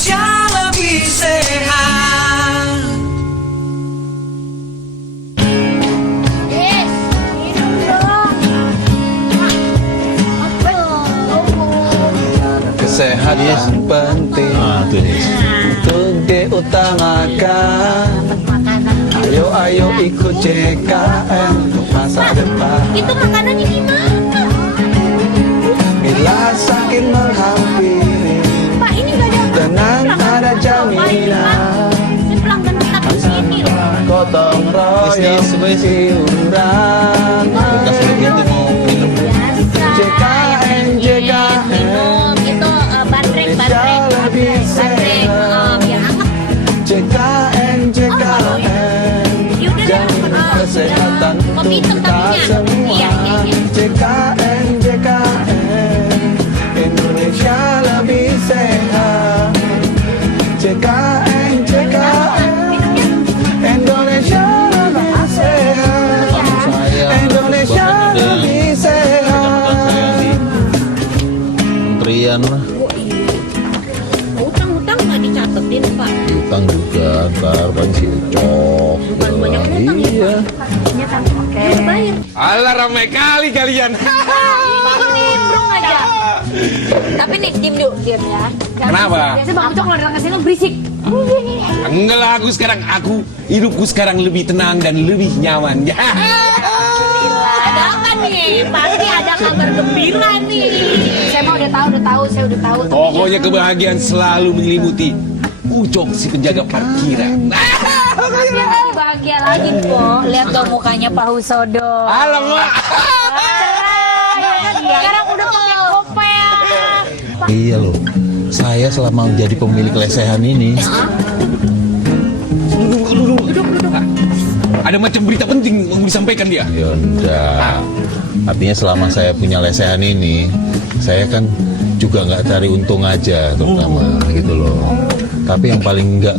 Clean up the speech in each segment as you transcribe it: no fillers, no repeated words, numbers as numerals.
Indonesia lebih sehat. Yes, minum dong. Kesehatan penting untuk diutamakan. Ayo ikut JKN untuk masa depan. Itu makanannya gimana? Bila sakit menghampiri, Pak, ini gak ada tenang ada jaminan. Ini pelanggan kita di sini loh. Gotong royong iuran. Biasa. JKN, JKN. Minum itu bandrek. Biar hangat. JKN, JKN. Yaudah deh, Jamin kesehatan kopi untuk hitam kita tapinya. semua. Iya. JKN, JKN. Indonesia lebih sehat. JKN, JKN. Indonesia lebih sehat. Indonesia lebih sehat. Menterian lah, Utang nggak dicatetin, Pak. utang juga ntar paling si Ucok. Bukan banyak utang ya, Iya. Pak. Oke. Bayar. Alah ramai kali kalian. Nimbrung aja. Tapi nih, diam ya. Kenapa? Biasanya Bang Ucok kalau datang ke sini berisik. Enggak lah, hidupku sekarang lebih tenang dan lebih nyaman. Ya. Ada apa nih? Pasti ada kabar gembira nih. Saya mah udah tahu. Saya udah tahu. Pokoknya kebahagiaan selalu menyelimuti Ucok si penjaga parkiran. Lebih bahagia lagi, Po. Lihat dong mukanya Pak Husodo. Alamak. Sekarang udah pakai kopel. Iya loh, saya selama menjadi pemilik lesehan ini, Ada macam berita penting yang mau disampaikan dia. ya enggak. Artinya selama saya punya lesehan ini, saya kan juga nggak cari untung aja terutama gitu loh. Tapi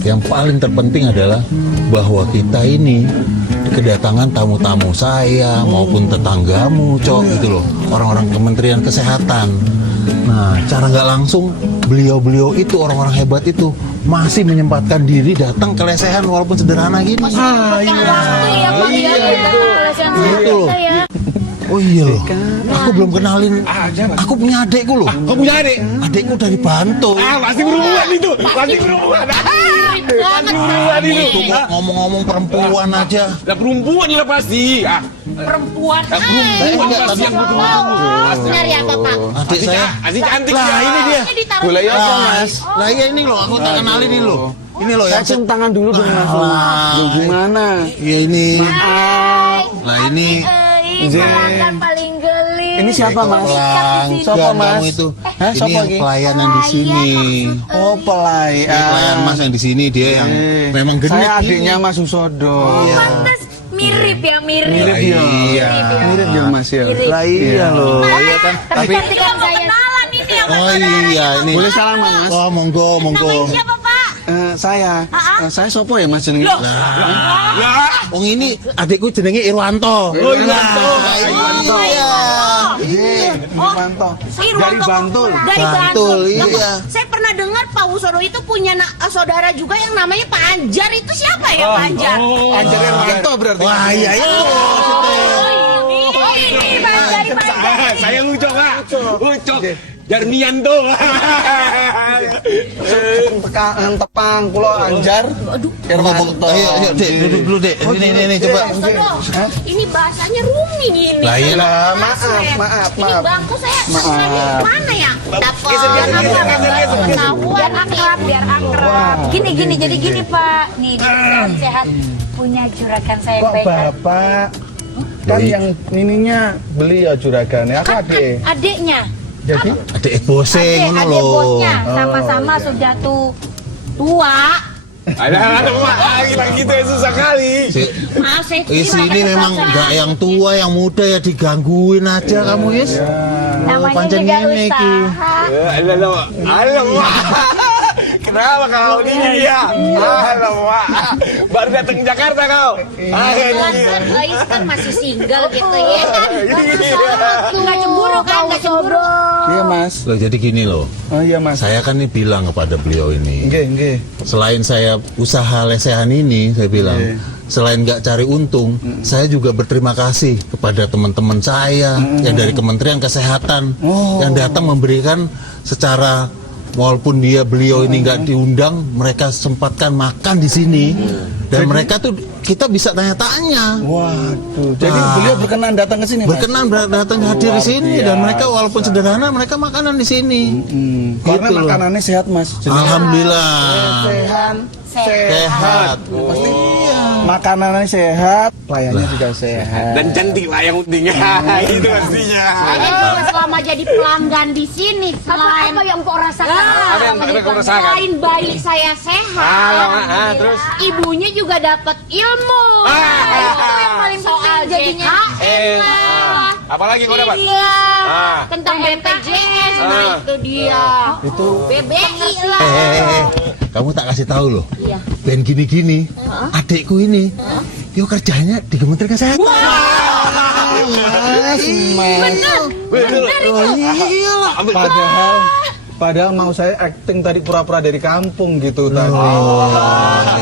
yang paling terpenting adalah bahwa kita ini kedatangan tamu-tamu saya maupun tetanggamu, Cok, gitu loh. Orang-orang Kementerian Kesehatan. Nah, cara nggak langsung beliau-beliau itu orang-orang hebat itu masih menyempatkan diri datang ke lesehan walaupun sederhana gini. Iya, Pak. Gitu loh. Oh iya loh, aku belum kenalin. Aku punya adekku loh. Kau punya adik? Adekku dari Bantul. Pasti berhubungan itu. Pasti berhubungan. Pasti berhubungan itu. Itu ngomong-ngomong perempuan aja. Lah perempuan lah pasti. Perempuan. Perempuan pasti yang butuh. Nyari apa, Pak? Adik saya. Adik cantik. Lah ini dia. Boleh ya, Lah, Mas? lah iya ini loh, aku tak kenalin ini loh. Ini loh Saya yang cium tangan dulu dong, Mas. Lah, Loh, gimana? ya ini. Lah ini. Pelanggan paling gelis. Ini siapa, Mas? Pelanggan Siapa, Mas? kamu itu. Hah, Ini siapa yang lagi? pelayanan di sini. Oh, Ini pelayan. pelayan Mas yang di sini dia yang memang genit. Saya ini. adiknya Mas Usodo. Pantes mirip ya, mirip. Mirip ya? Iya. Mirip ya, Mas ya? Lah iya loh. Iya kan. Tapi kan saya kenalan ini ya, Oh iya ini. Boleh salaman, Mas? Oh monggo monggo. Siapa, Pak? Saya sopo ya, Mas jenenge? Wong ini adikku jenenge Irwanto. Oh, Irwanto. Irwanto. Iya. Irwanto. Dari Bantul. Dari Bantul, Bantul. iya. Saya pernah dengar Pak Usodo itu punya saudara juga yang namanya Pak Anjar. Itu siapa ya, Pak Anjar? Ajar Irwanto berarti. Wah iya itu. Ini Pak Anjar, Pak Anjar. Saya Ucok, Kak. Ucok. Jarmianto. Tepang kulo Anjar. Irwanto. Ayo Dek, duduk dulu Dek. Ini coba. Usodo, ini bahasanya rumi gini. Lah iya lah. Ini bangku saya Maaf. mana ya? Biar akrab. Gini, jadi gini Pak. Nih, sehat punya juragan saya yang Kok baik. Bapak kan yang ininya beli ya juragannya, aku adik. Adiknya. Jadi Adek bose ngono Adik lho. bosnya sama-sama sudah tua. Ada bilang gitu ya susah kali. Maaf saya Di sini memang enggak yang tua, yang muda ya digangguin aja kamu, Yus. namanya pancen juga ngene iki. usaha. Alamak. Kenapa kau? Ini dia. Halo, Wak. Baru datang ke Jakarta kau. Ais kan masih single gitu ya. Nggak cemburu kan? Nggak cemburu. Iya mas. Loh, jadi gini loh. Oh iya mas. Saya kan nih bilang kepada beliau ini. Nggih. Selain saya usaha lesehan ini, saya bilang, selain nggak cari untung, saya juga berterima kasih kepada teman-teman saya yang dari Kementerian Kesehatan yang datang memberikan secara, walaupun beliau ini nggak diundang, mereka sempatkan makan di sini dan mereka tuh kita bisa tanya-tanya. Waduh. Jadi beliau berkenan datang ke sini mas. Berkenan datang hadir di sini dan mereka walaupun sederhana mereka makanan di sini. Karena Gitu loh. makanannya sehat mas. Alhamdulillah. Sehat. Pasti makanannya sehat, pelayannya juga sehat. Dan cantik lah yang penting. Itu pastinya. Saya juga selama jadi pelanggan di sini, selain apa yang kau rasakan? Apa yang kau rasakan? Selain bayi saya sehat, Terus? ibunya juga dapat ilmu. Itu yang paling soal jadinya. Apalagi kau dapat? Iya. Tentang BPJS, nah itu dia. Itu BBI lah. Kamu tak kasih tahu loh. Iya. Ben gini-gini, adikku ini, yo kerjanya di Kementerian Kesehatan. Betul. Iyalah. Padahal mau saya acting tadi pura-pura dari kampung gitu tadi. Nah,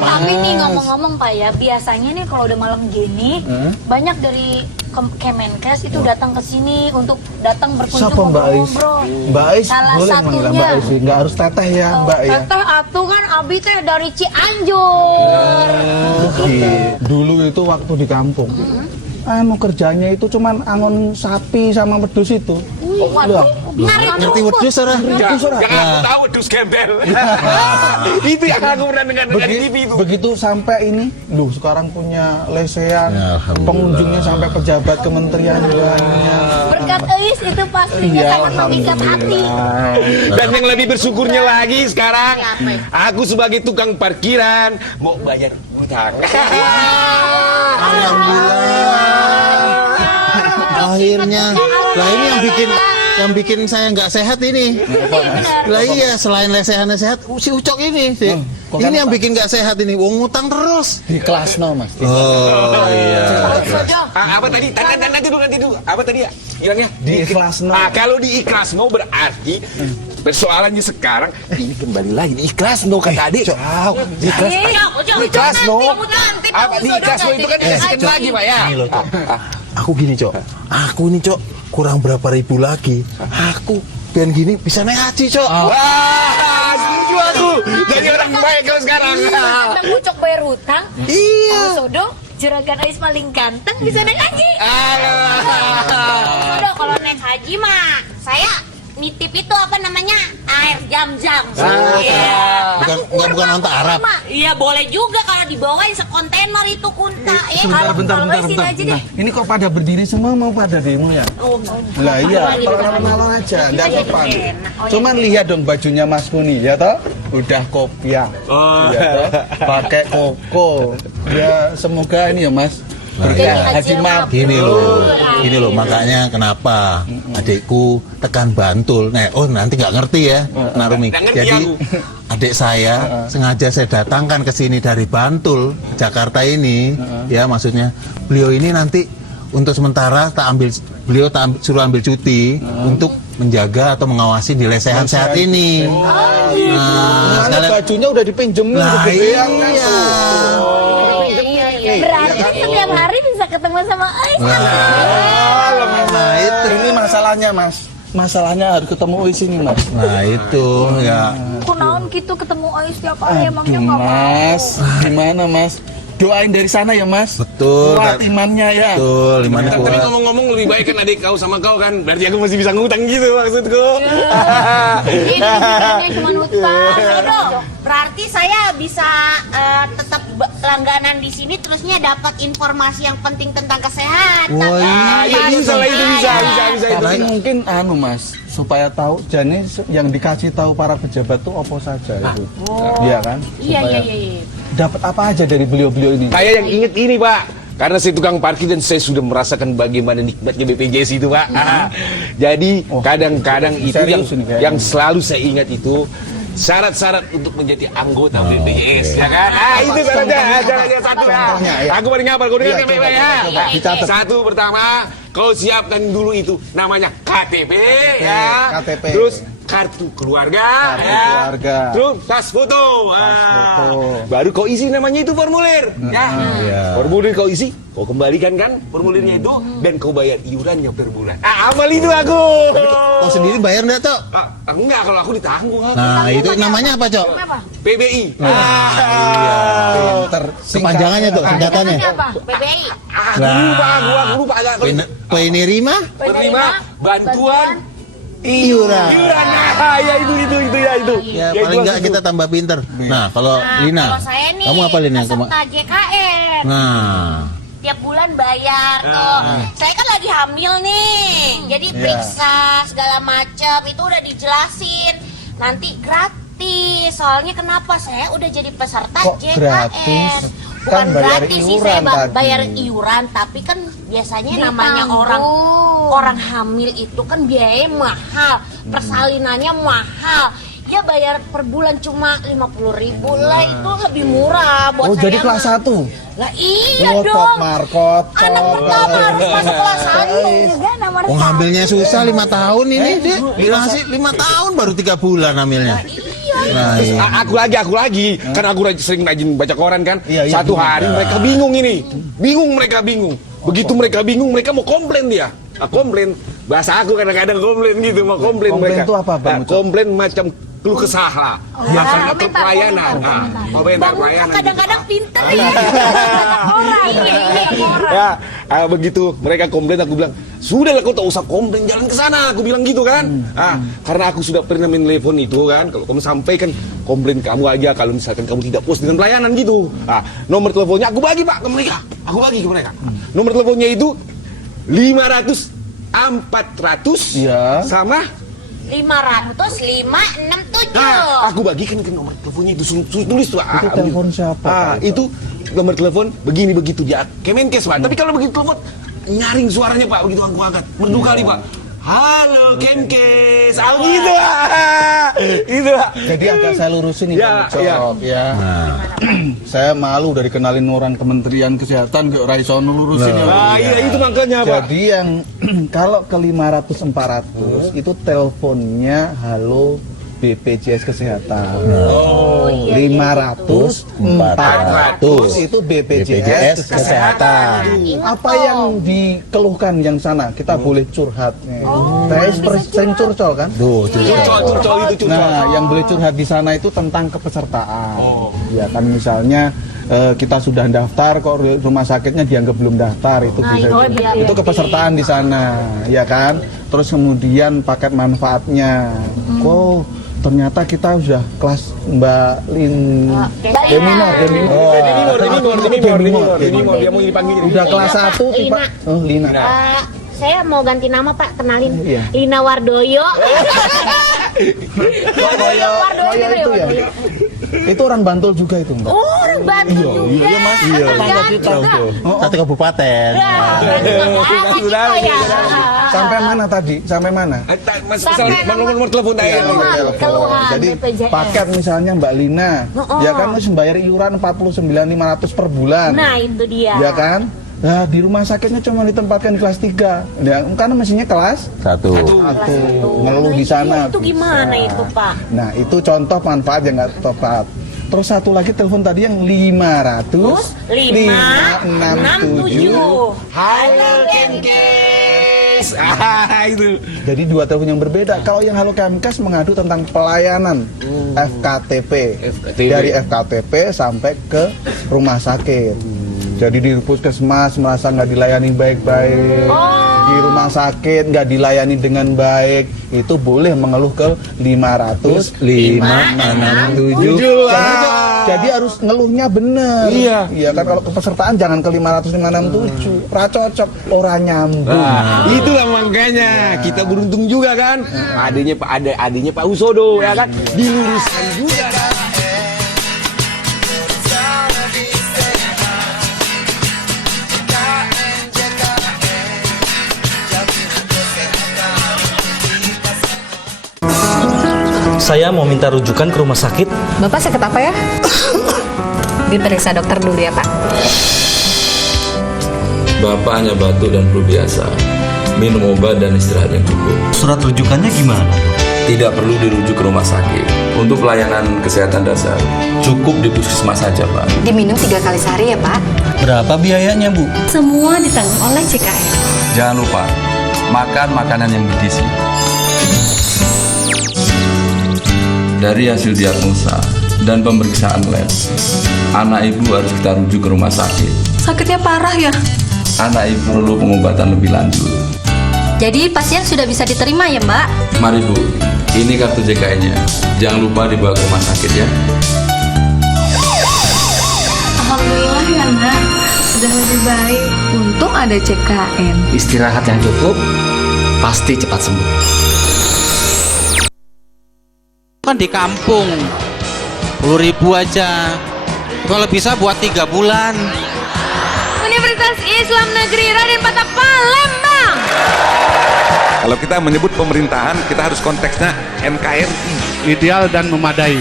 tapi nih ngomong-ngomong Pak ya, biasanya nih kalau udah malam gini, banyak dari Kemenkes itu datang ke sini untuk datang berkunjung Siapa Mbak Ais? ngobrol-ngobrol. Mbak Ais Salah boleh manggil satunya. Mbak Ais, nggak harus teteh ya Mbak ya. Teteh atuh kan Abi teh dari Cianjur. Dulu itu waktu di kampung, kerjanya itu cuman angon sapi sama wedhus itu. Waduh, Ngerti wedhus ora? Jangan aku tahu dus gembel. Itu yang aku pernah dengar di TV itu. Begitu sampai ini, sekarang punya lesehan, Ya, alhamdulillah. pengunjungnya sampai pejabat kementerian banyak. berkat Ais itu pastinya sangat mengikat hati. Dan yang lebih bersyukurnya lagi sekarang, aku sebagai tukang parkiran mau bayar utang. Akhirnya, lah ini yang bikin saya nggak sehat ini. Lah iya, selain lesehan sehat, si Ucok ini sih. Ini yang bikin nggak sehat ini, wong ngutang terus. Di kelas no mas. Oh iya. Apa tadi? Nanti dulu. Apa tadi ya? Bilangnya Di kelas no. kalau di ikhlas no berarti persoalannya sekarang ini kembali lagi di ikhlas no kata adik. Di ikhlas no. Apa di ikhlas no itu kan dikasihkan lagi Pak ya? Ini loh, Cok. Aku gini, Cok. Aku ini, Cok, kurang berapa ribu lagi. Aku pengen gini bisa naik haji, Cok. Wah, setuju aku. Jadi orang baik kalau sekarang. Nang Ucok bayar hutang, Iya. Sodo juragan Ais paling ganteng bisa naik haji. Udah kalau naik haji mah saya nitip itu apa namanya air jam-jam. Iya. Bukan onta Arab. Iya boleh juga kalau dibawain sekontainer itu kunta. Bentar. Nah, ini kok pada berdiri semua mau pada demo ya? Lah iya, tolong aja, enggak apa-apa. Cuman lihat dong bajunya Mas Kuni ya toh? Udah kopiah. Ya toh? Pakai koko. Ya semoga ini ya Mas. Berkah Haji Mab. Gini loh, makanya kenapa adikku tekan Bantul. Nanti nggak ngerti ya, Narumi. Nggak ngerti Jadi aku. adik saya sengaja saya datangkan ke sini dari Bantul, Jakarta ini, ya maksudnya beliau ini nanti untuk sementara beliau suruh ambil cuti untuk menjaga atau mengawasi di lesehan sehat ini. Nah, Karena bajunya udah dipinjemin Nah, kegedean kan iya. tuh. Berarti setiap hari bisa ketemu sama Ais. Nah itu. Ini masalahnya Mas. Masalahnya harus ketemu di sini Mas. Nah itu ya. Kunaon gitu ketemu Ais tiap hari emangnya Aduh nggak mau. Mas, gimana Mas? Doain dari sana ya Mas. Betul. Kuat imannya ya. Betul, imannya Tapi kuat. ngomong-ngomong lebih baik kan adik kau sama kau kan. Berarti aku masih bisa ngutang gitu maksudku. Ini pikirannya cuma hutang. Sodo, berarti saya bisa tetap langganan di sini terusnya dapat informasi yang penting tentang kesehatan. Iya bisa lah itu bisa. Tapi mungkin Mas, supaya tahu jane yang dikasih tahu para pejabat tuh apa saja itu. Iya kan? Iya. Dapat apa aja dari beliau-beliau ini? Saya yang inget ini Pak. Karena saya tukang parkir dan saya sudah merasakan bagaimana nikmatnya BPJS itu Pak. Jadi kadang-kadang itu Serius ini kayaknya. yang selalu saya ingat itu syarat-syarat untuk menjadi anggota BPJS, ya kan? Itu syaratnya satu ya. Contohnya, ya. Aku paling ngapal, kau dengar Iya, baik-baik coba, ya. coba, dicatat. Satu pertama, kau siapkan dulu itu namanya KTP, ya. KTP. Terus kartu keluarga, Kartu ya. keluarga. Terus tas foto. foto. Baru kau isi namanya itu formulir, ya. Iya. Formulir kau isi, kau kembalikan kan formulirnya itu dan kau bayar iurannya per bulan. Amal itu aku. Kau sendiri bayar enggak, Cok? Enggak, kalau aku ditanggung aku. Nah, itu namanya apa, Cok? PBI. Pinter. Kepanjangannya tuh, singkatannya. apa? PBI. Aku lupa agak. Penerima Penerima bantuan iuran. iuran. Ya itu. Ya, paling enggak kita tambah pinter. Nah, kalau Lina, Kalau saya nih kamu apa Lina? peserta JKN. Nah, Tiap bulan bayar tuh. Saya kan lagi hamil nih. Jadi periksa segala macam itu udah dijelasin. Nanti gratis. Soalnya kenapa? Saya udah jadi peserta Kok JKN. gratis? Bukan Kan bayar gratis sih, iuran saya tadi. bayar iuran, tapi kan biasanya namanya orang hamil itu kan biayanya mahal, persalinannya mahal. Ya bayar per bulan cuma 50.000 lah, itu lebih murah buat Oh, saya. jadi kelas mah. 1. Lah iya Oh, top dong. markot. Anak pertama harus masuk kelas 1 juga nomor wong satu. hamilnya susah 5 tahun ini, Dek. Dikasih 5 tahun baru 3 bulan hamilnya. Iya. Nah, iya. Aku lagi. Kan aku sering rajin baca koran kan. Iya, iya, Satu benar. hari mereka bingung ini. Mereka bingung. Begitu mereka bingung, mereka mau komplain dia. Komplain. Bahasa aku kadang-kadang komplain gitu, mau komplain Komplain mereka. itu apa, Bang Ucok? Komplain macam keluh kesah lah. Masalah pelayanan. Komentar Bang pelayanan. kadang-kadang pinter ya. Orang. Ya, begitu mereka komplain, aku bilang sudahlah kau tak usah komplain, jalan ke sana, aku bilang gitu kan. Karena aku sudah pernah telepon itu kan, kalau kamu sampaikan komplain kamu aja kalau misalkan kamu tidak puas dengan pelayanan gitu. Nomor teleponnya aku bagi Pak ke mereka, nomor teleponnya itu 500 400 Iya. sama 500 567. aku bagikan ke nomor teleponnya itu suruh tulis tuh. Itu telepon siapa, Pak? Itu nomor telepon begini begitu dia Kemenkes Pak. Tapi kalau begitu telepon nyaring suaranya Pak, begitu aku angkat merdu kali Pak. Halo Kemenkes, gitu. Itu Pak. Jadi agak saya lurusin nih, Ya, Bang Ucok, ya. Nah, Saya malu dari kenalin orang Kementerian Kesehatan ke Raisono lurusin ya. Bang. Iya itu makanya Pak. Jadi yang kalau ke 500 400 itu teleponnya halo BPJS Kesehatan. Oh, 500 400 itu BPJS Kesehatan. Apa yang dikeluhkan yang sana? Kita boleh curhat. Saya sering curcol kan? tuh, Curcol itu curcol. Nah, yang boleh curhat di sana itu tentang kepesertaan. Ya kan misalnya kita sudah daftar kok rumah sakitnya dianggap belum daftar, itu bisa itu kepesertaan di sana, ya kan. Terus kemudian paket manfaatnya. Kok ternyata kita sudah kelas Mbak Deminor. Dia mau dipanggil. Udah kelas 1 tipe. Oh, Lina. Saya mau ganti nama Pak, kenalin. Iya. Lina Wardoyo. Koyo itu ya. Itu orang Bantul juga itu, Mbak. Oh, orang Bantul juga. Iya, Mas. Iya. satu kabupaten. Sampai mana tadi? Sampai mana? Nomor telepon saya. Keluhan Jadi BPJS. paket misalnya Mbak Lina, ya kan harus membayar iuran 49.500 per bulan. Nah, itu dia. Ya kan? Nah, di rumah sakitnya cuma ditempatkan di kelas 3. Ya, karena mestinya kelas 1. 1. Ngeluh di sana. Itu gimana itu, Pak? Nah, itu contoh manfaat yang nggak tepat. Terus satu lagi telepon tadi yang 500 567. Halo Kemenkes. Itu. Jadi dua telepon yang berbeda. Kalau yang Halo Kemenkes mengadu tentang pelayanan FKTP. Dari FKTP sampai ke rumah sakit. Jadi di puskesmas merasa nggak dilayani baik-baik, di rumah sakit nggak dilayani dengan baik, itu boleh mengeluh ke 500 567. Jadi harus ngeluhnya bener. Iya. Iya kan, kalau kepesertaan jangan ke 500 567. Ra cocok, ora nyambung. Itulah makanya kita beruntung juga kan. Adanya Pak Usodo ya kan. Diluruskan juga kan. saya mau minta rujukan ke rumah sakit. Bapak sakit apa ya? Diperiksa dokter dulu ya, Pak. Bapak hanya batuk dan flu biasa. Minum obat dan istirahat yang cukup. Surat rujukannya gimana? Tidak perlu dirujuk ke rumah sakit. Untuk pelayanan kesehatan dasar, cukup di puskesmas saja, Pak. Diminum 3 kali sehari ya, Pak. Berapa biayanya, Bu? Semua ditanggung oleh JKN. Jangan lupa, makan makanan yang bergizi. Dari hasil diagnosa dan pemeriksaan lab, anak ibu harus kita rujuk ke rumah sakit. Sakitnya parah ya? Anak ibu perlu pengobatan lebih lanjut. Jadi pasien sudah bisa diterima ya Mbak? Mari Bu, ini kartu JKN-nya. Jangan lupa dibawa ke rumah sakit ya. Alhamdulillah ya, Nak. Sudah lebih baik. Untung ada JKN. Istirahat yang cukup, pasti cepat sembuh. Kan di kampung 10.000 aja, kalau bisa buat 3 bulan. Universitas Islam Negeri Raden Patah Palembang. Kalau kita menyebut pemerintahan, kita harus konteksnya NKRI. Ideal dan memadai.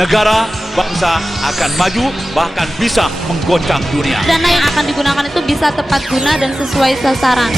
Negara, bangsa akan maju, bahkan bisa menggoncang dunia. Dana yang akan digunakan itu bisa tepat guna dan sesuai sasaran.